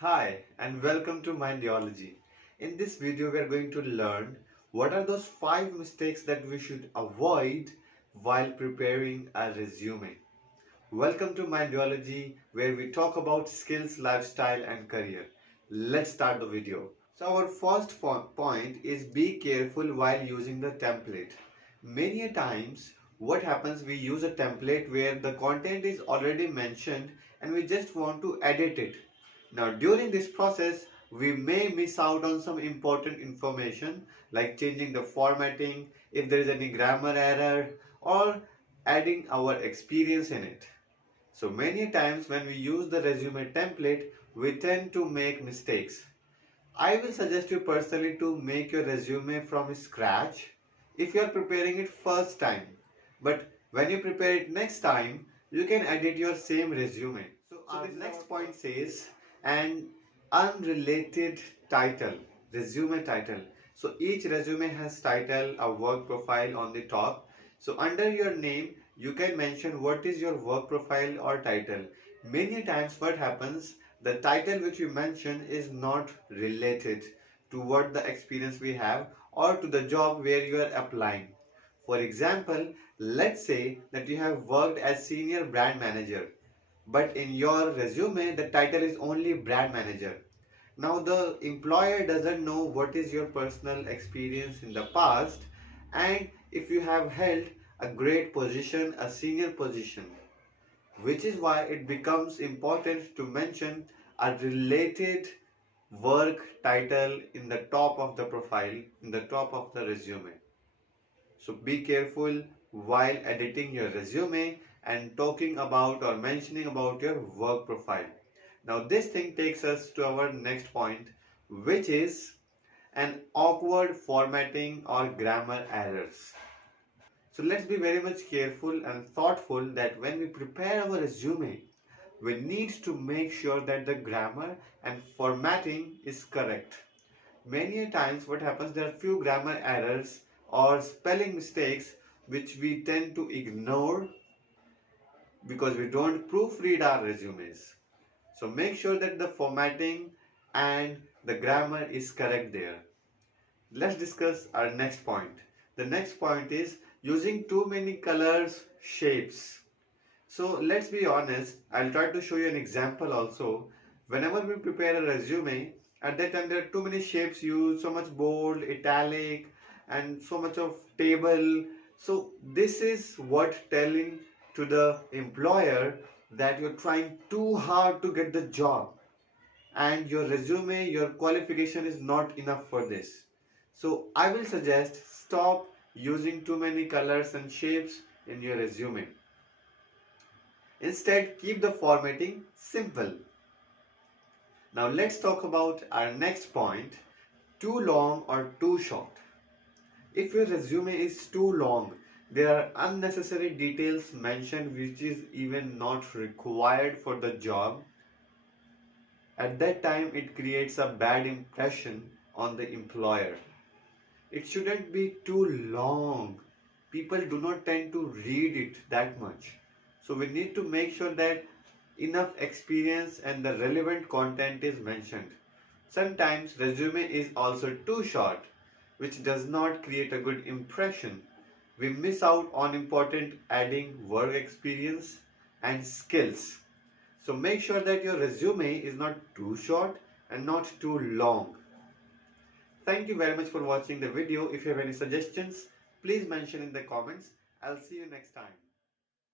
Hi and welcome to Mindyology. In this video we are going to learn what are those 5 mistakes that we should avoid while preparing a resume. Welcome to Mindyology where we talk about skills, lifestyle and career. Let's start the video. So our first point is be careful while using the template. Many a times what happens, we use a template where the content is already mentioned and we just want to edit it. Now during this process we may miss out on some important information like changing the formatting, if there is any grammar error, or adding our experience in it. So many times when we use the resume template, we tend to make mistakes. I will suggest you personally to make your resume from scratch if you are preparing it first time. But when you prepare it next time, you can edit your same resume. So our next point says an unrelated title, resume title. So each resume has title, a work profile on the top. So under your name, you can mention what is your work profile or title. Many times what happens, the title which you mention is not related to what the experience we have or to the job where you are applying. For example, let's say that you have worked as senior brand manager, but in your resume the title is only brand manager. Now the employer doesn't know what is your personal experience in the past and if you have held a great position, a senior position, which is why it becomes important to mention a related work title in the top of the profile, in the top of the resume. So be careful while editing your resume and talking about or mentioning about your work profile. Now this thing takes us to our next point, which is an awkward formatting or grammar errors. So let's be very much careful and thoughtful that when we prepare our resume, we need to make sure that the grammar and formatting is correct. Many a times what happens, there are few grammar errors or spelling mistakes which we tend to ignore because we don't proofread our resumes. So make sure that the formatting and the grammar is correct there. Let's discuss our next point. The next point is using too many colors, shapes. So let's be honest, I'll try to show you an example also. Whenever we prepare a resume, at that time there are too many shapes used, so much bold, italic and so much of table. So this is what telling to the employer that you're trying too hard to get the job and your resume, your qualification is not enough for this. So I will suggest stop using too many colors and shapes in your resume. Instead, keep the formatting simple. Now let's talk about our next point, too long or too short. If your resume is too long, there are unnecessary details mentioned which is even not required for the job. At that time, it creates a bad impression on the employer. It shouldn't be too long. People do not tend to read it that much. So we need to make sure that enough experience and the relevant content is mentioned. Sometimes resume is also too short, which does not create a good impression. We miss out on important adding work experience and skills. So make sure that your resume is not too short and not too long. Thank you very much for watching the video. If you have any suggestions, please mention in the comments. I'll see you next time.